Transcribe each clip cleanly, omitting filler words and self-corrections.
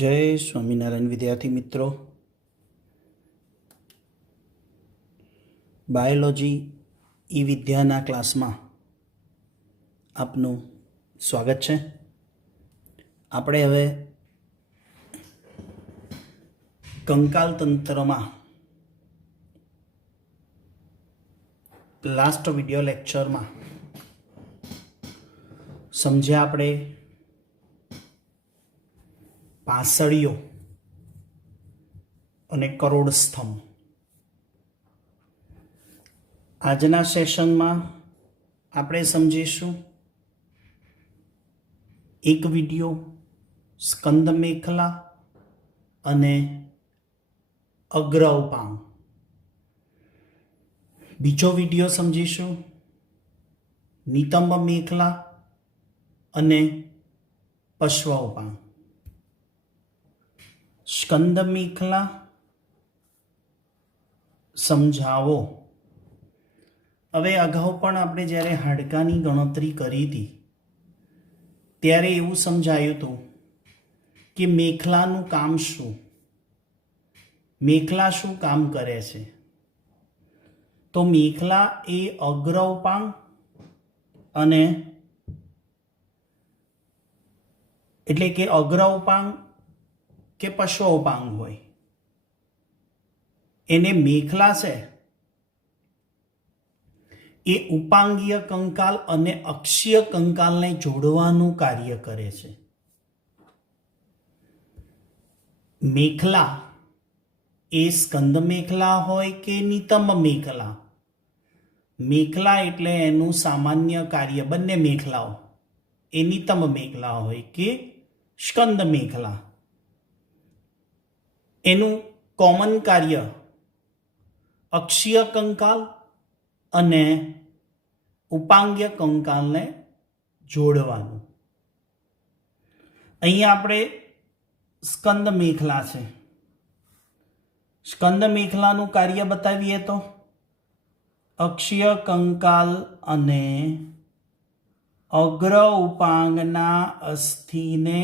जय स्वामीनारायण विद्यार्थी मित्रों, बायोलॉजी ई विद्याना क्लास में आपनु स्वागत है। આપણે હવે કંકાલ તંત્રમાં લાસ્ટ વિડિયો લેક્ચરમાં સમજ્યા આપણે પાસળીઓ અને કરોડસ્તંભ। આજના સેશનમાં આપણે સમજીશું એક વિડિયો સ્કંદ મેખલા અને અગ્ર ઉપાંગ, બીજો વિડિયો સમજીશું નિતંબ મેખલા અને પશ્વ ઉપાંગ। સ્કંદ મેખલા સમજાવો। હવે અગાઉ પણ આપણે જ્યારે હાડકાની ગણતરી કરી હતી ત્યારે એવું સમજાયું હતું કે મેખલાનું કામ શું, મેખલા શું કામ કરે છે। તો મેખલા એ અગ્ર ઉપાંગ અને એટલે કે અગ્ર ઉપાંગ કે પશ્વ ઉપાંગ હોય એને મેખલા છે એ ઉપાંગીય કંકાલ અને અક્ષીય કંકાલને જોડવાનું કાર્ય કરે છે। મેખલા એ સ્કંદ મેખલા હોય કે નિતંબ મેખલા, મેખલા એટલે એનું સામાન્ય કાર્ય, બંને મેખલાઓ એ નિતંબ મેખલા હોય કે સ્કંદ મેખલા, એનું કોમન કાર્ય અક્ષીય કંકાલ અને ઉપાંગીય કંકાલને જોડવાનું। અહીંયા આપણે સ્કંદ મેખલા છે, સ્કંદ મેખલાનું કાર્ય બતાવીએ તો અક્ષીય કંકાલ અને અગ્ર ઉપાંગના અસ્થિને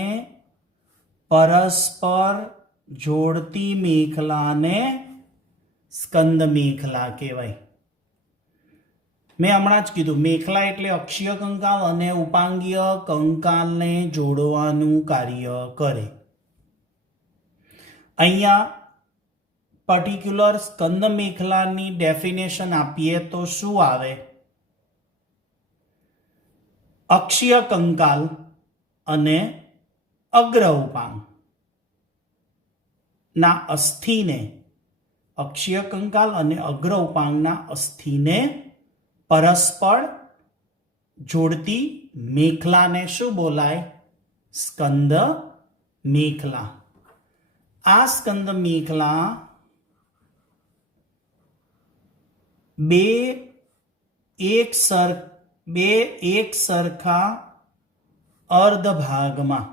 પરસ્પર જોડતી મેખલાને સ્કંદ મેખલા કહેવાય। મેં હમણાં જ કીધું મેખલા એટલે અક્ષીય કંકાલ અને ઉપાંગીય કંકાલને જોડવાનું કાર્ય કરે। અહીંયા પર્ટિક્યુલર સ્કંદ મેખલાની ડેફિનેશન આપીએ તો શું આવે? અક્ષીય કંકાલ અને અગ્ર ઉપાંગ ના અસ્થિને, અક્ષીય કંકાલ અને અગ્ર ઉપાંગના અસ્થિને પરસ્પર જોડતી મેખલાને શું બોલાય? સ્કંદ મેખલા। આ સ્કંદ મેખલા બે એક સરખા અર્ધ ભાગમાં,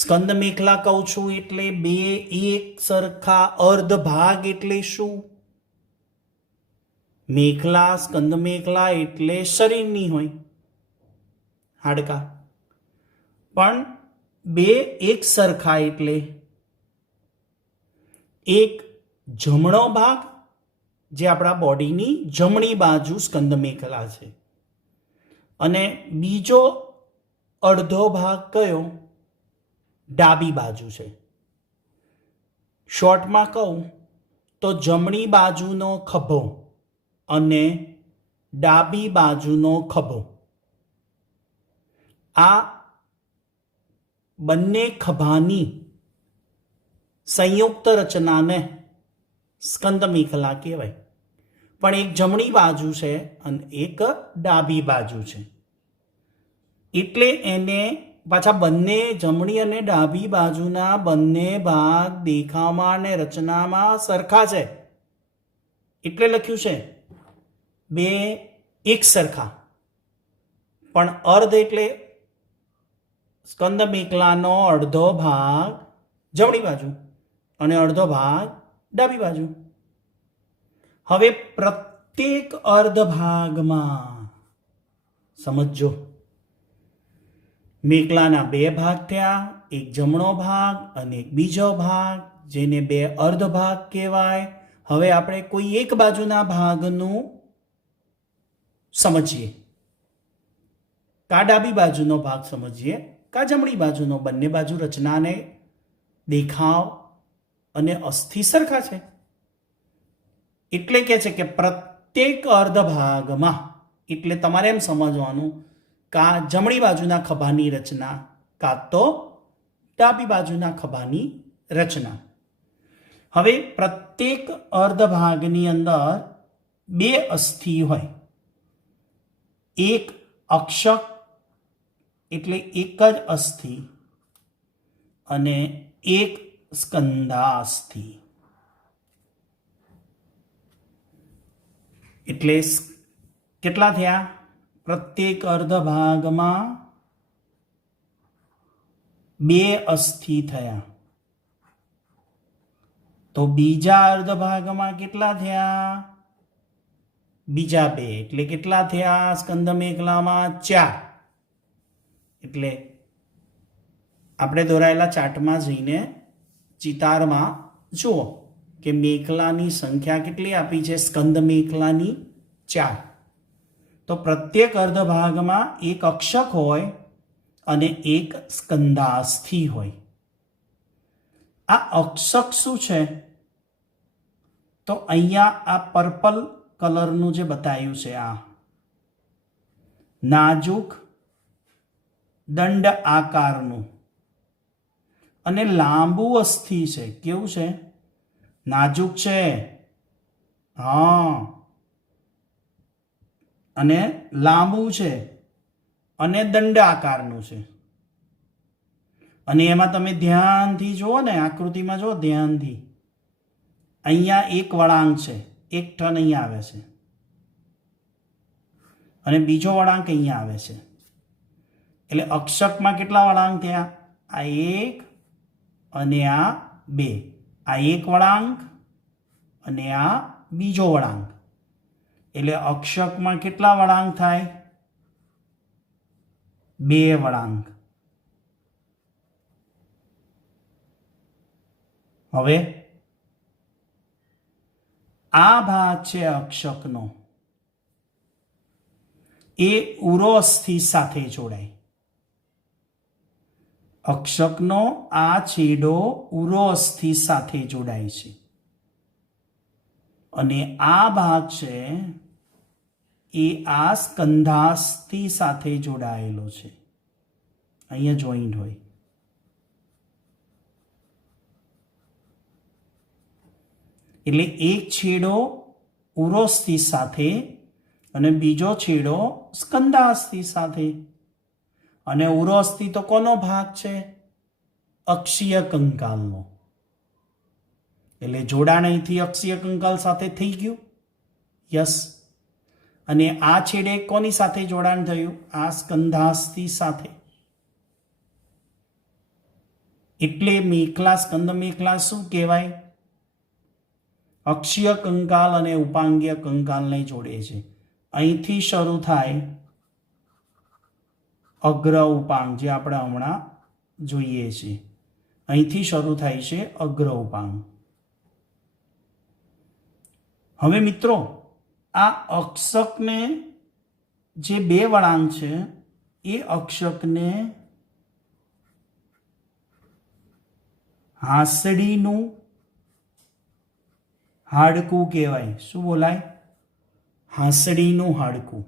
સ્કંદ મેખલા કહું છું એટલે બે એક સરખા અર્ધ ભાગ એટલે શું? મેખલા, સ્કંદ મેખલા એટલે શરીરની હોય હાડકા, પણ બે એક સરખા એટલે એક જમણો ભાગ જે આપણા બોડીની જમણી બાજુ સ્કંદ મેખલા છે અને બીજો અડધો ભાગ કયો? ડાબી બાજુ છે। શોર્ટમાં કહું તો જમણી બાજુનો ખભો અને ડાબી બાજુનો ખભો, આ બંને ખભાની સંયુક્ત રચનાને સ્કંદ મેખલા કહેવાય। પણ એક જમણી બાજુ છે અને એક ડાબી બાજુ છે એટલે એને પાછા બંને જમણી અને ડાબી બાજુના બંને ભાગ દેખાવમાં અને રચનામાં સરખા છે એટલે લખ્યું છે બે એક સરખા, પણ અર્ધ એટલે સ્કંદ મેખલાનો અડધો ભાગ જમણી બાજુ અને અડધો ભાગ ડાબી બાજુ। હવે પ્રત્યેક અર્ધ ભાગમાં સમજો મેઘલાના બે ભાગ થયા, એક જમણો ભાગ અને એક બીજો ભાગ, જેને બે અર્ધ ભાગ કહેવાય. હવે આપણે કોઈ એક બાજુના ભાગનું સમજીએ. કા ડાબી બાજુનો ભાગ સમજીએ, કા જમણી બાજુનો. બંને બાજુ રચનાને દેખાવ અને અસ્થિ સરખા છે. એટલે કે છે કે પ્રત્યેક અર્ધ ભાગમાં, એટલે તમારે એમ સમજવાનું કા જમણી બાજુના ખભાની રચના કા તો ડાબી બાજુના ખભાની રચના. હવે પ્રત્યેક અર્ધ ભાગની અંદર બે અસ્થિ હોય. એક અક્ષક એટલે એક જ અસ્થિ અને એક સ્કંધાસ્થિ. એટલે કેટલા થયા? પ્રત્યેક અર્ધ ભાગમાં બે અસ્થિ થયા. તો બીજા અર્ધ ભાગમાં કેટલા થયા? બીજા બે. એટલે કેટલા થયા? સ્કંદ મેખલામાં 4. એટલે આપણે દોરાયેલા ચાર્ટમાં જઈને ચિતારમાં જુઓ કે મેખલાની સંખ્યા કેટલી આપી છે? સ્કંદ મેખલાની 4. તો પ્રત્યેક અર્ધ ભાગમાં એક અક્ષક હોય અને એક સ્કંધાસ્થિ હોય. આ અક્ષક શું છે? તો અહીંયા આ પર્પલ કલરનું જે બતાવ્યું છે, આ નાજુક દંડ આકારનું અને લાંબુ અસ્થિ છે. કેવું છે? નાજુક છે. હા, અને લાંબુ છે અને દંડ આકારનું છે. અને એમાં તમે ધ્યાનથી જુઓ ને, આકૃતિમાં જુઓ ધ્યાનથી, અહીંયા એક વળાંક છે, એક ટર્ન અહીંયા આવે છે અને બીજો વળાંક અહીંયા આવે છે. એટલે અક્ષકમાં કેટલા વળાંક થયા? આ એક અને આ બે. આ એક વળાંક અને આ બીજો વળાંક. એટલે અક્ષકમાં કેટલા વળાંક થાય? બે વળાંક. હવે આ ભાગ છે અક્ષકનો, એ ઉરોઅસ્થિ સાથે જોડાય. અક્ષકનો આ છેડો ઉરોઅસ્થિ સાથે જોડાય છે અને આ ભાગ છે એ આ સ્કંધાસ્થિ સાથે જોડાયેલો છે. અહીંયા જોઈન્ટ હોય. એટલે એક છેડો ઉરોઅસ્થિ સાથે અને બીજો છેડો સ્કંધાસ્થિ સાથે. અને ઉરોઅસ્થિ તો કોનો ભાગ છે? અક્ષીય કંકાલનો. એટલે જોડાણ અહીંથી અક્ષીય કંકાલ સાથે થઈ ગયું. યસ. અને આ છેડે કોની સાથે જોડાણ થયું? આ સ્કંધાસ્થિ સાથે. એટલે મેખલા, સ્કંદ મેખલા શું કહેવાય? અક્ષીય કંકાલ અને ઉપાંગીય કંકાલને જોડે છે. અહીંથી શરૂ થાય અગ્ર ઉપાંગ, જે આપણે હમણાં જોઈએ છીએ. અહીંથી શરૂ થાય છે અગ્ર ઉપાંગ. હવે મિત્રો, આ અક્ષકને જે બે વળાંક છે એ અક્ષકને હાંસડીનું હાડકું કહેવાય. શું બોલાય? હાંસડીનું હાડકું.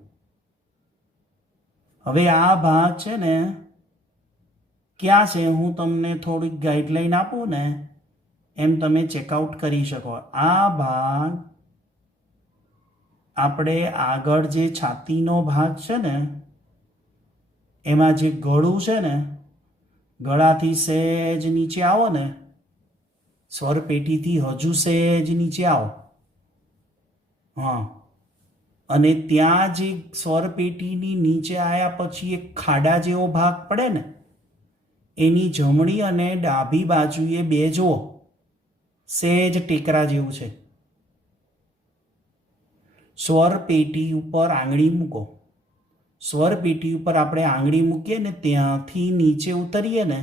હવે આ ભાગ છે ને ક્યાં છે? હું તમને થોડીક ગાઈડલાઈન આપું ને, એમ તમે ચેકઆઉટ કરી શકો. આ ભાગ આપણે આગળ જે છાતીનો ભાગ છે ને, એમાં જે ગળું છે ને, ગળાથી સહેજ નીચે આવો ને, સ્વરપેટીથી હજુ સહેજ નીચે આવો. હા, અને ત્યાં જે સ્વરપેટીની નીચે આવ્યા પછી એક ખાડા જેવો ભાગ પડે ને, એની જમણી અને ડાબી બાજુએ બે જુઓ, સહેજ ટેકરા જેવું છે. સ્વરપેટી ઉપર આંગળી મૂકો સ્વરપેટી ઉપર આપણે આંગળી મૂકીએ ને ત્યાંથી નીચે ઉતરીએ ને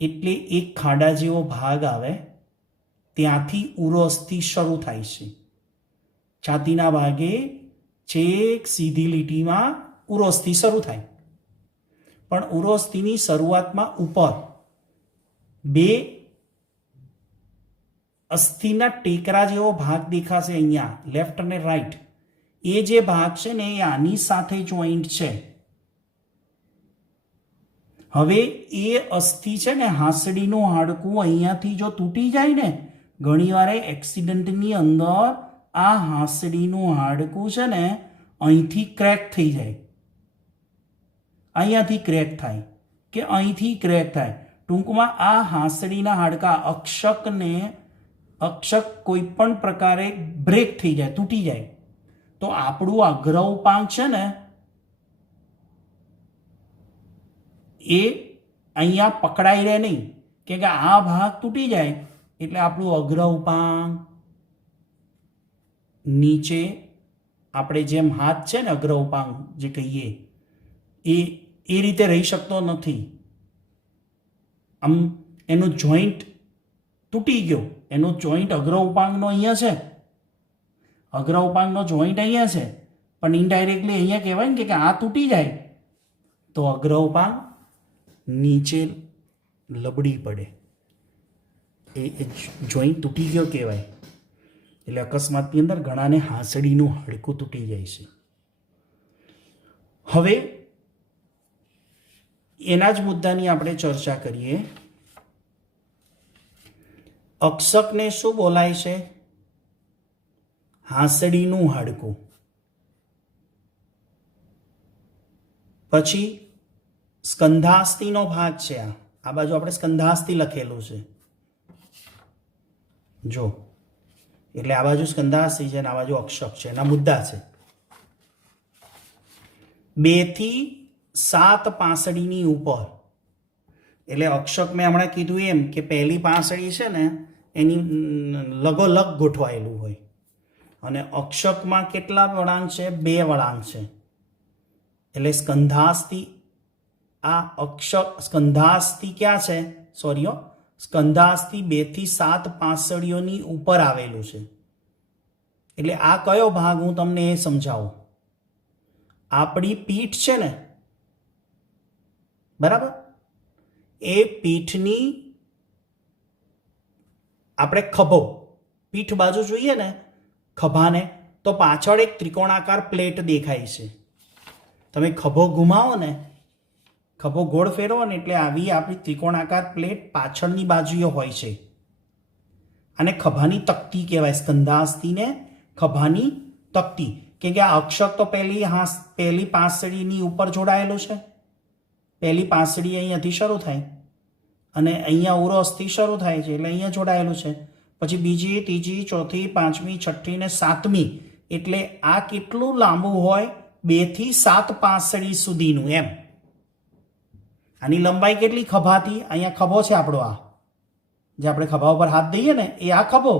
એટલે એક ખાડા જેવો ભાગ આવે, ત્યાંથી ઉરોસ્થિ શરૂ થાય છે. છાતીના ભાગે છેક સીધી લીટીમાં ઉરોસ્થિ શરૂ થાય. પણ ઉરોસ્થિની શરૂઆતમાં ઉપર બે અસ્થિના ટેકરા જેવો ભાગ દેખાશે અહીંયા, લેફ્ટ અને રાઈટ. એ જે ભાગ છે ને એ આની સાથે જોઈન્ટ છે. હવે એ અસ્થિ છે ને, હાંસડીનું હાડકું અહીંયાથી જો તૂટી જાય ને, ઘણીવાર એક્સિડન્ટની અંદર આ હાંસડીનું હાડકું છે ને અહીંથી ક્રેક થઈ જાય, અહીંયાથી ક્રેક થાય કે અહીંથી ક્રેક થાય. ટૂંકમાં આ હાંસડીના હાડકા અક્ષક કોઈ પણ પ્રકારે બ્રેક થઈ જાય, તૂટી જાય, તો આપણું અગ્ર ઉપાંગ છે ને એ અહીંયા પકડાઈ રહે નહીં, કે આ ભાગ તૂટી જાય એટલે આપણું અગ્ર ઉપાંગ નીચે, આપણે જેમ હાથ છે ને અગ્ર ઉપાંગ જે કહીએ એ રીતે રહી શકતો નથી. આમ એનો જોઈન્ટ તૂટી ગયો, એનો જોઈન્ટ અગ્ર ઉપાંગનો અહીંયા છે, અગ્ર ઉપાંગનો જોઈન્ટ અહીંયા છે, પણ ઇનડાયરેક્ટલી અહીંયા કહેવાય ને કે આ તૂટી જાય તો અગ્ર ઉપાંગ નીચે લબડી પડે, એ જોઈન્ટ તૂટી ગયો કહેવાય. એટલે અકસ્માતની અંદર ઘણાને હાંસડીનું હાડકું તૂટી જાય છે. હવે એના જ મુદ્દાની આપણે ચર્ચા કરીએ. અક્ષકને શું બોલાય છે? હાંસડીનું હાડકું. પછી સ્કંધાસ્થિનો ભાગ છે, આ બાજુ આપણે સ્કંધાસ્થિ લખેલું છે જો, એટલે આ બાજુ સ્કંધાસ્થિ છે અને આ બાજુ અક્ષક છે, એના મુદ્દા છે. 2 થી 7 પાંસળીની ઉપર, એટલે અક્ષક મેં હમણાં કીધું એમ કે પહેલી પાંસળી છે ને એની લગોલગ ગોઠવાયેલું હોય, અને અક્ષકમાં કેટલા વળાંક છે? 2 વળાંક છે. એટલે સ્કંધાસ્થિ, આ અક્ષક સ્કંધાસ્થિ ક્યાં છે? સોરી, સ્કંધાસ્થિ 2 થી 7 પાંસળીઓની ઉપર આવેલું છે. એટલે આ કયો ભાગ? હું તમને એ સમજાવું. આપણી પીઠ છે ને, બરાબર, એ પીઠની આપણે ખભો, પીઠ બાજુ જોઈએ ને ખભાને, તો પાછળ એક ત્રિકોણાકાર પ્લેટ દેખાય છે. તમે ખભો ઘુમાવો ને, ખભો ગોળ ફેરવો ને એટલે આવી આપણી ત્રિકોણાકાર પ્લેટ પાછળની બાજુએ હોય છે. અને ખભાની તકતી કહેવાય, સ્કંધાસ્થિને ખભાની તકતી. કેમ કે આ અક્ષક તો પહેલી પાંસળીની ઉપર જોડાયેલું છે. પહેલી પાંસળી અહીંયાથી શરૂ થાય અને અહીંયા ઉરોસ્થિ શરૂ થાય છે, એટલે અહીંયા જોડાયેલું છે. પછી બીજી, ત્રીજી, ચોથી, પાંચમી, છઠ્ઠી ને સાતમી, એટલે આ કેટલું લાંબુ હોય? 2 થી 7 પાંસળી સુધીનું. એમ આની લંબાઈ કેટલી ખભાથી? અહીંયા ખભો છે આપણો, આ જે આપણે ખભા ઉપર હાથ દઈએ ને એ આ ખભો,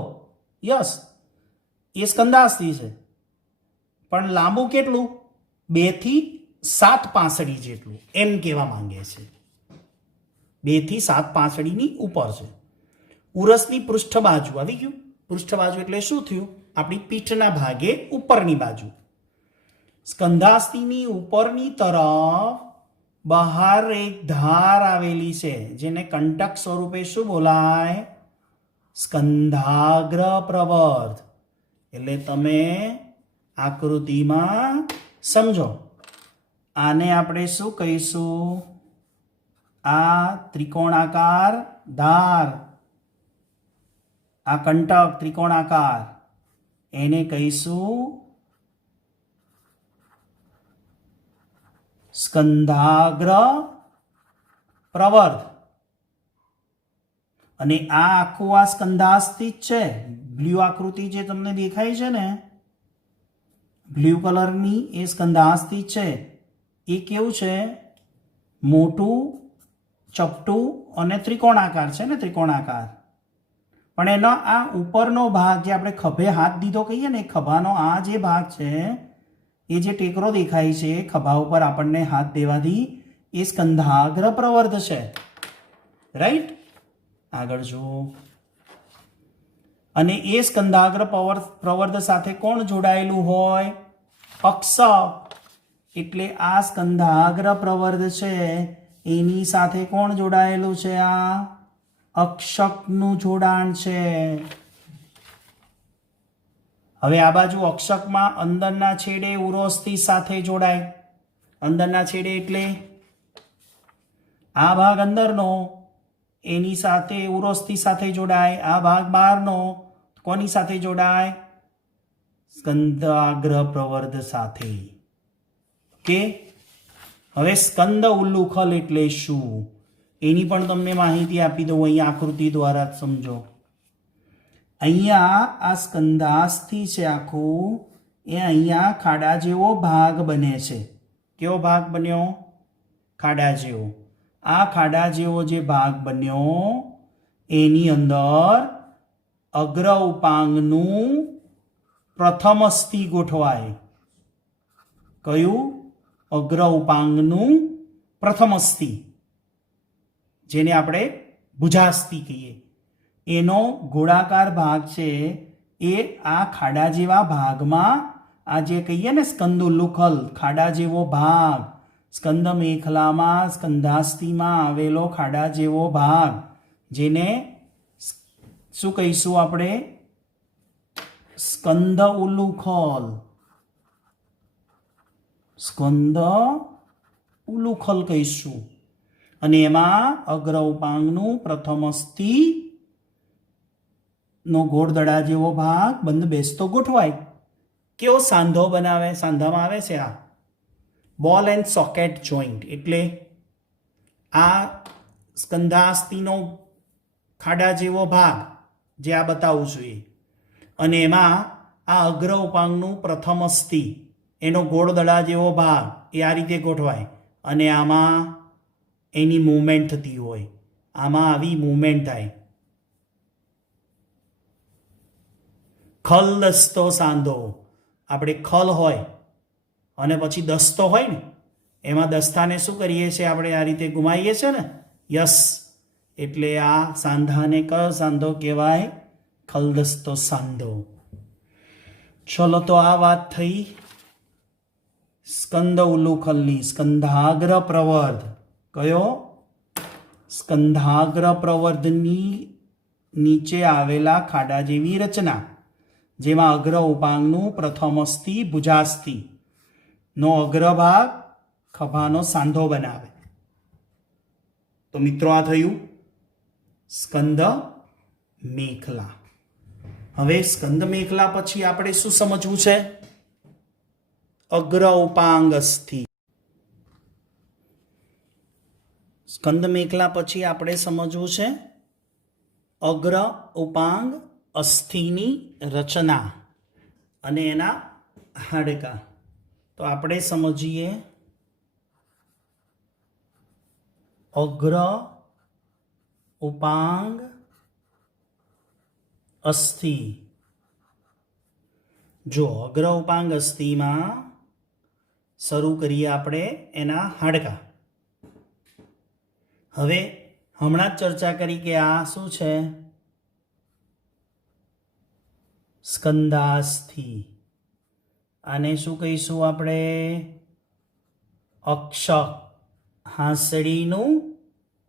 યસ, એ સ્કંધાસ્થિ છે. પણ લાંબુ કેટલું? 2 થી 7 પાંસળી જેટલું, એમ કહેવા માંગે છે. 2 થી 7 પાંસળીની ઉપર છે. ઉરસની પૃષ્ઠ બાજુ આવી ગયું. પૃષ્ઠ બાજુ એટલે શું થયું? આપણી પીઠના ભાગે ઉપરની બાજુ. સ્કંધાસ્થિની ઉપરની તરફ બહાર એક ધાર આવેલી છે, જેને કંટક સ્વરૂપે શું બોલાય? સ્કંધાગ્ર પ્રવર્ધ. એટલે તમે આકૃતિમાં સમજો. આને આપણે શું કહીશું? આ ત્રિકોણાકાર ધાર, આ કંટક ત્રિકોણાકાર, એને કહીશું સ્કંધાગ્ર પ્રવર્ધ. અને આ આખું આ સ્કંધાસ્થિ જ છે. બ્લુ આકૃતિ જે તમને દેખાય છે ને, બ્લુ કલરની, એ સ્કંધાસ્થિ છે. એ કેવું છે? મોટું, ચપટું અને ત્રિકોણાકાર છે ને, ત્રિકોણાકાર. પણ એનો આ ઉપરનો ભાગ જે આપણે ખભે હાથ દીધો કહીએ ને, ખભાનો આ જે ભાગ છે એ જે ટેકરો દેખાય છે ખભા ઉપર આપણને હાથ દેવાથી એ સ્કંધાગ્ર પ્રવર્ધ છે, રાઈટ? આગળ જુઓ. અને એ સ્કંધાગ્ર પ્રવર્ધ સાથે કોણ જોડાયેલું હોય? અક્ષક. એટલે આ સ્કંધાગ્ર પ્રવર્ધ છે એની સાથે કોણ જોડાયેલું છે? આ અક્ષકનું જોડાણ છે. હવે આ બાજુ અક્ષકમાં અંદરના છેડે ઉરોસ્થિ સાથે જોડાય. અંદરના છેડે એટલે આ ભાગ અંદરનો એની સાથે ઉરોસ્થિ સાથે જોડાય. આ ભાગ બહારનો કોની સાથે જોડાય? સ્કંધાગ્ર પ્રવર્ધ સાથે. ઓકે. હવે સ્કંદ ઉલ્લુખલ એટલે શું એની પણ તમને માહિતી આપી દઉં. અહીંયા આકૃતિ દ્વારા સમજો. અહીંયા આ સ્કંધાસ્થિ છે આખું, એ અહીંયા ખાડા જેવો ભાગ બને છે. કેવો ભાગ બન્યો? ખાડા જેવો. આ ખાડા જેવો જે ભાગ બન્યો એની અંદર અગ્ર ઉપાંગનું પ્રથમ અસ્થિ ગોઠવાય. કયું? અગ્ર ઉપાંગનું પ્રથમ અસ્થિ, જેને આપણે ભુજાસ્થિ કહીએ. એનો ગોળાકાર ભાગ છે એ આ ખાડા જેવા ભાગમાં, આ જે કહીએ ને સ્કંદ ઉલ્લુખલ, ખાડા જેવો ભાગ, સ્કંદ મેખલામાં સ્કંધાસ્થિમાં આવેલો ખાડા જેવો ભાગ, જેને શું કહીશું આપણે? સ્કંદ ઉલ્લુખલ. સ્કંદ ઉલ્લુખલ કહીશું. અને એમાં અગ્ર ઉપાંગનું પ્રથમ અસ્થિ નો ગોળદડા જેવો ભાગ બંધ બેસતો ગોઠવાય. કેવો સાંધો બનાવે? સાંધામાં આવે છે આ બોલ એન્ડ સોકેટ જોઈન્ટ. એટલે આ સ્કંધાસ્થિનો ખાડા જેવો ભાગ જે આ બતાવું છું એ, અને એમાં આ અગ્ર ઉપાંગનું પ્રથમ અસ્થિ એનો ગોળદડા જેવો ભાગ એ આ રીતે ગોઠવાય. અને આમાં એની મૂવમેન્ટ થતી હોય. આમાં આવી મૂવમેન્ટ થાય. ખલ દસ્તો સાંધો. આપણે ખલ હોય અને પછી દસ્તો હોય ને, એમાં દસ્તાને શું કરીએ છીએ આપણે? આ રીતે ઘુમાઈએ છીએ ને. યસ. એટલે આ સાંધાને કયો સાંધો કહેવાય? ખલદસ્તો સાંધો. ચલો, તો આ વાત થઈ સ્કંદ ઉલ્લુખલની. સ્કંધાગ્ર પ્રવર્ધ. કયો? સ્કંધાગ્ર પ્રવર્ધની નીચે આવેલા ખાડા જેવી રચના, જેમાં અગ્ર ઉપાંગનું પ્રથમ અસ્થિ ભુજાસ્થિ નો અગ્રભાગ ખભાનો સાંધો બનાવે. તો મિત્રો આ થયું સ્કંદ મેખલા. હવે સ્કંદ મેખલા પછી આપણે શું સમજવું છે? અગ્ર ઉપાંગ અસ્થિ. સ્કંદ મેખલા પછી આપણે સમજવું છે અગ્ર ઉપાંગ અસ્થિની રચના અને એના હાડકા. તો આપણે સમજીએ અગ્ર ઉપાંગ અસ્થિ. જો અગ્ર ઉપાંગ અસ્થિમાં શરૂ કરીએ આપણે એના હાડકા. હવે હમણાં જ ચર્ચા કરી કે આ શું છે? સ્કંદાસ્થિ. આને શું કહીશું આપણે? અક્ષક, હાંસડીનું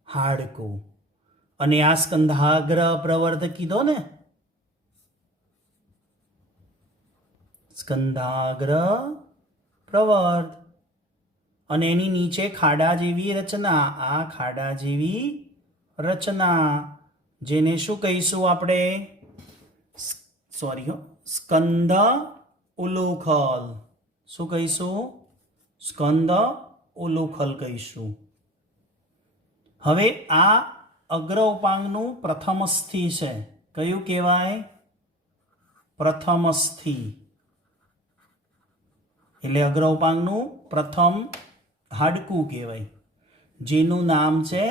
હાડકું. અને આ સ્કંધાગ્ર પ્રવર્ધ કીધો ને, સ્કંધાગ્ર પ્રવર્ધ. અને એની નીચે ખાડા જેવી રચના. આ ખાડા જેવી રચના, જેને શું કહીશું આપણે? સ્કંદ ઉલ્લુખલ. શું કહીશું? સ્કંદ ઉલ્લુખલ કહીશું. હવે આ અગ્ર ઉપાંગનું પ્રથમ અસ્થિ છે. કયું કહેવાય? પ્રથમ અસ્થિ. એટલે અગ્ર ઉપાંગનું પ્રથમ હાડકું કહેવાય, જેનું નામ છે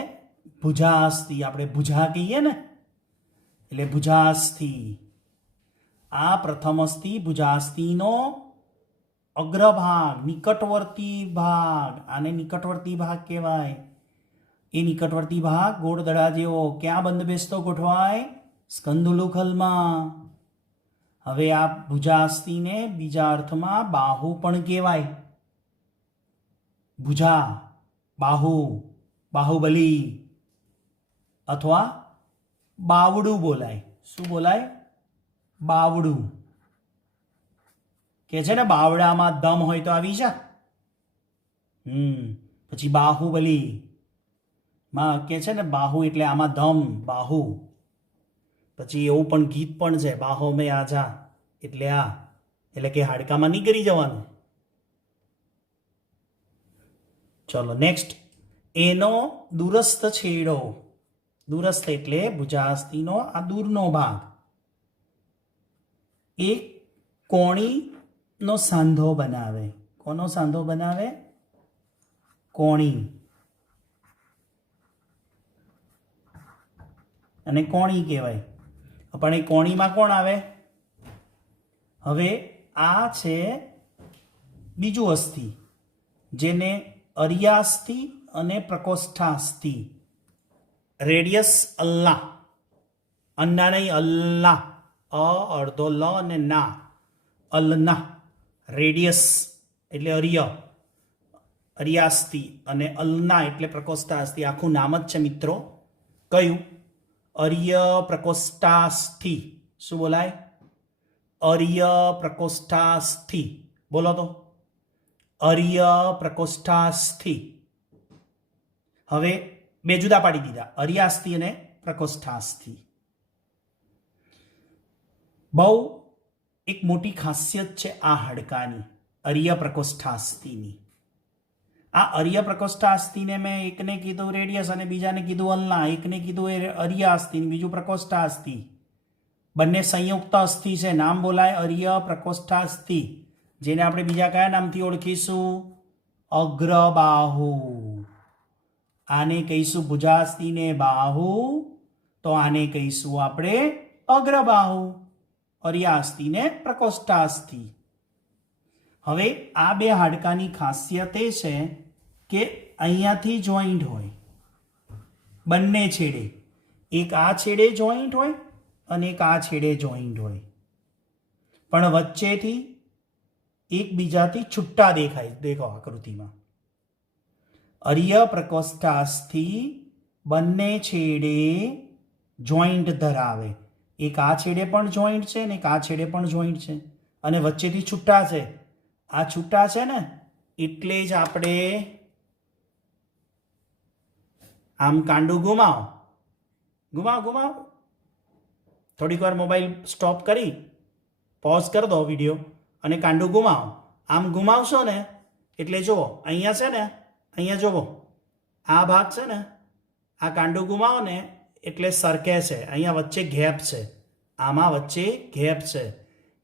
ભુજાસ્થિ. આપણે ભુજા કહીએ ને, એટલે ભુજાસ્થિ. આ પ્રથમ અસ્થિ ભુજાસ્થિનો અગ્રભાગ, નિકટવર્તી ભાગ, આને નિકટવર્તી ભાગ કહેવાય. એ નિકટવર્તી ભાગ ગોળ દડા જેવો ક્યાં બંધબેસતો ગોઠવાય? સ્કંદુલુખલમાં. હવે આ ભુજાસ્થિને બીજા અર્થમાં બાહુ પણ કહેવાય. ભુજા, બાહુ, બાહુબલી અથવા બાવડું બોલાય. શું બોલાય? બાવડું. કે છે ને બાવડામાં દમ હોય તો આવી જા. પછી બાહુબલી માં કે છે ને બાહુ એટલે આમાં દમ, બાહુ. પછી એવું પણ ગીત પણ છે, બાહો મેં આજા, એટલે આ, એટલે કે હાડકામાં નહીં કરી જવાનું. ચલો નેક્સ્ટ. એનો દૂરસ્થ છેડો. દૂરસ્થ એટલે ભુજાસ્થિનો આ દૂરનો ભાગ. એ કોણીનો સાંધો બનાવે. કોનો સાંધો બનાવે? કોણી. અને કોણી કહેવાય. પણ એ કોણીમાં કોણ આવે? હવે આ છે બીજું અસ્થિ, જેને અરિયાસ્થિ અને પ્રકોષ્ઠાસ્થિ. રેડિયસ અલ્લા, અન્ના નહીં અલ્લા, અ અડધો લ અને ના, અલ્ના. રેડિયસ એટલે અરિય, અરિયાસ્થિ, અને અલ્ના એટલે પ્રકોષ્ઠાસ્થિ. આખું નામ જ છે મિત્રો. કયું? અર્ય પ્રકોષ્ઠાસ્થિ. શું બોલાય? અર્ય પ્રકોષ્ઠાસ્થિ. બોલો તો. અર્ય પ્રકોષ્ઠાસ્થિ. હવે બે જુદા પાડી દીધા, અરિયાસ્થિ અને પ્રકોષ્ઠાસ્થિ. બહુ એક મોટી ખાસિયત છે આ હાડકાની, અર્ય પ્રકોષ્ઠાસ્થિની. આ અર્ય પ્રકોષ્ઠાસ્થિને મેં એકને કીધું રેડિયસ અને બીજાને કીધું અલ્ના. એકને કીધું એ અર્યાસ્થિ, બીજું પ્રકોષ્ઠાસ્થિ. બંને સંયુક્ત અસ્થિ છે. નામ બોલાય અર્ય પ્રકોષ્ઠાસ્થિ, જેને આપણે બીજા કયા નામથી ઓળખીશું? અગ્રબાહુ. આને કહીશું ભુજાસ્થિને બાહુ, તો આને કહીશું આપણે અગ્રબાહુ. અરિયાસ્થિને પ્રકોષ્ઠાસ્થિ. હવે આ બે હાડકાની ખાસિયત એ છે કે અહીંયાથી જોઈન્ટ હોય બંને છેડે. એક આ છેડે જોઈન્ટ હોય અને એક આ છેડે જોઈન્ટ હોય, પણ વચ્ચેથી એકબીજાથી છૂટા દેખાય. દેખો આકૃતિમાં. અર્ય પ્રકોષ્ઠાસ્થિ બંને છેડે જોઈન્ટ ધરાવે. એક આ છેડે પણ જોઈન્ટ છે ને એક આ છેડે પણ જોઈન્ટ છે, અને વચ્ચેથી છૂટા છે. આ છૂટા છે ને એટલે જ આપણે આમ કાંડું ઘુમાવો, થોડીક વાર મોબાઈલ સ્ટોપ કરી પોઝ કરી દો વિડીયો અને કાંડું ઘુમાવો. આમ ઘુમાવશો ને એટલે જુઓ અહીંયા છે ને, અહીંયા જુઓ આ ભાગ છે ને, આ કાંડું ઘુમાવો ને એટલે સરકે છે. અહીંયા વચ્ચે ગેપ છે, આમાં વચ્ચે ગેપ છે.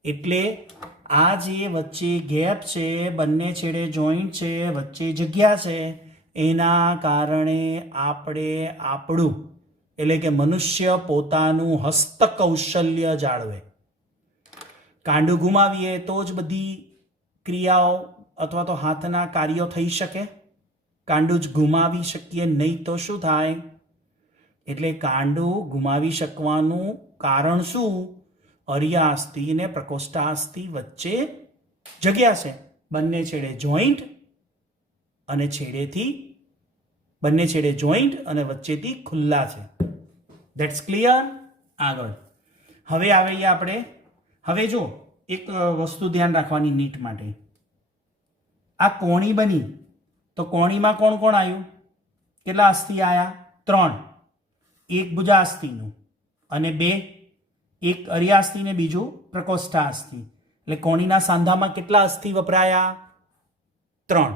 એટલે આ જે વચ્ચે ગેપ છે, બંને છેડે જોઈન્ટ છે, વચ્ચે જગ્યા છે, એના કારણે આપણે આપણું એટલે કે મનુષ્ય પોતાનું હસ્તકૌશલ્ય જાળવે. કાંડું ઘુમાવીએ તો જ બધી ક્રિયાઓ અથવા તો હાથના કાર્યો થઈ શકે. કાંડું જ ઘુમાવી શકીએ નહીં તો શું થાય? એટલે કાંડું ઘુમાવી શકવાનું કારણ શું? અરિયાસ્થિ અને પ્રકોષ્ઠાસ્થિ વચ્ચે જગ્યા છે. બંને છેડે જોઈન્ટ અને છેડેથી બંને છેડે જોઈન્ટ અને વચ્ચેથી ખુલ્લા છે. That's clear? આગળ હવે આવીએ આપણે. હવે જો એક વસ્તુ ધ્યાન રાખવાની નીટ માટે. આ કોણી બની તો કોણીમાં કોણ કોણ આવ્યું? કેટલા અસ્થિ આવ્યા? 3. એક ભુજાસ્થિનું અને 2 એક અરિયાસ્થિ ને બીજું પ્રકોષ્ઠાસ્થિ. એટલે કોણીના સાંધામાં કેટલા અસ્થિ વપરાયા? 3.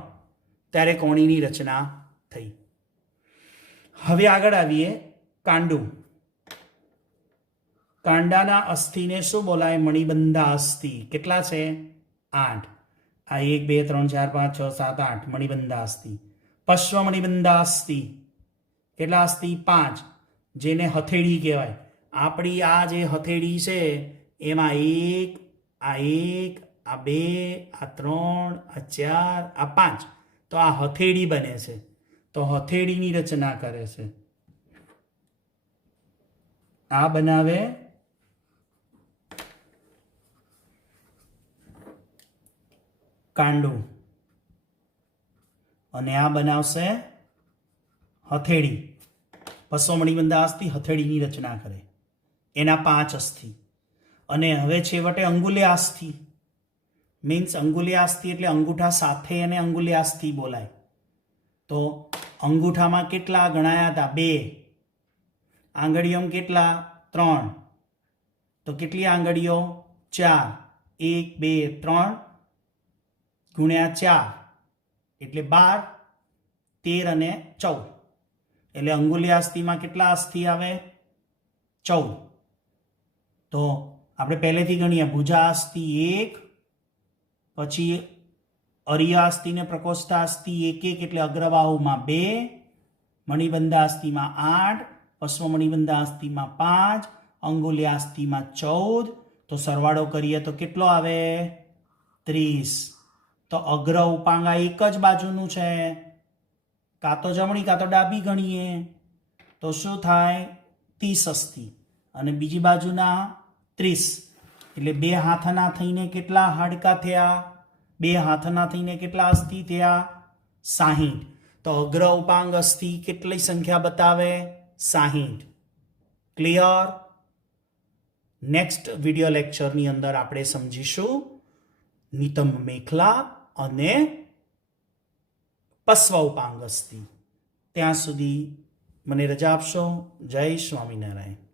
ત્યારે કોણીની રચના થઈ. હવે આગળ આવીએ કાંડું. કાંડાના અસ્થિને શું બોલાય? મણિબંધા અસ્થિ. કેટલા છે? 8. આ 1 2 3 4 5 6 7 8 મણિબંધા અસ્થિ. પશ્વ મણિબંધા અસ્થિ. કેટલા અસ્થિ? 5, જેને હથેળી કહેવાય. આપણી આ જે હથેળી છે એમાં 1 આ 1 આ 2, આ 3, આ 4, આ 5. તો આ હથેળી બને છે. તો હથેળીની રચના કરે છે. આ બનાવે કાંડું અને આ બનાવશે હથેળી. પશ્વમણિબંધ અસ્થિ હથેળીની રચના કરે. એના 5 અસ્થિ. અને હવે છેવટે અંગુલ્યાસ્થિ. મીન્સ અંગુલ્યાસ્થિ એટલે અંગૂઠા સાથે અને અંગુલ્યાસ્થિ બોલાય. તો અંગૂઠામાં કેટલા ગણાયા હતા? 2. આંગળીઓમાં કેટલા? 3. તો કેટલી આંગળીઓ? 4. 1, 2, 3 ગુણ્યા 4 એટલે 12, 13 અને 14. એટલે અંગુલ્યાસ્થિમાં કેટલા અસ્થિ આવે? 14. તો આપણે પહેલેથી ગણીએ. ભુજાસ્થિ 1, પછી અરિયાસ્થિ ને પ્રકોષ્ઠાસ્થિ 1 1 એટલે અગ્રબાહુમાં 2, મણિબંધાસ્થિમાં 8, પશ્વમણિબંધાસ્થિમાં 5, અંગુલ્યાસ્થિમાં 14. તો સરવાળો કરીએ તો કેટલો આવે? 30. તો અગ્ર ઉપાંગા એક જ બાજુનું છે, કાં તો જમણી કાં તો ડાબી ગણીએ તો શું થાય? 30 અસ્થિ. અને બીજી બાજુના 30. એટલે 2 હાથના થઈને કેટલા હાડકા થયા? 2 હાથના થઈને કેટલા અસ્થિ થયા? 60. તો અગ્ર ઉપાંગ અસ્થિ કેટલી સંખ્યા બતાવે? 60. ક્લિયર? નેક્સ્ટ વિડિયો લેક્ચરની અંદર આપણે સમજીશું નિતંબ મેખલા અને પશ્વ ઉપાંગ અસ્થિ. ત્યાં સુધી મને રજા આપશો. જય સ્વામિનારાયણ.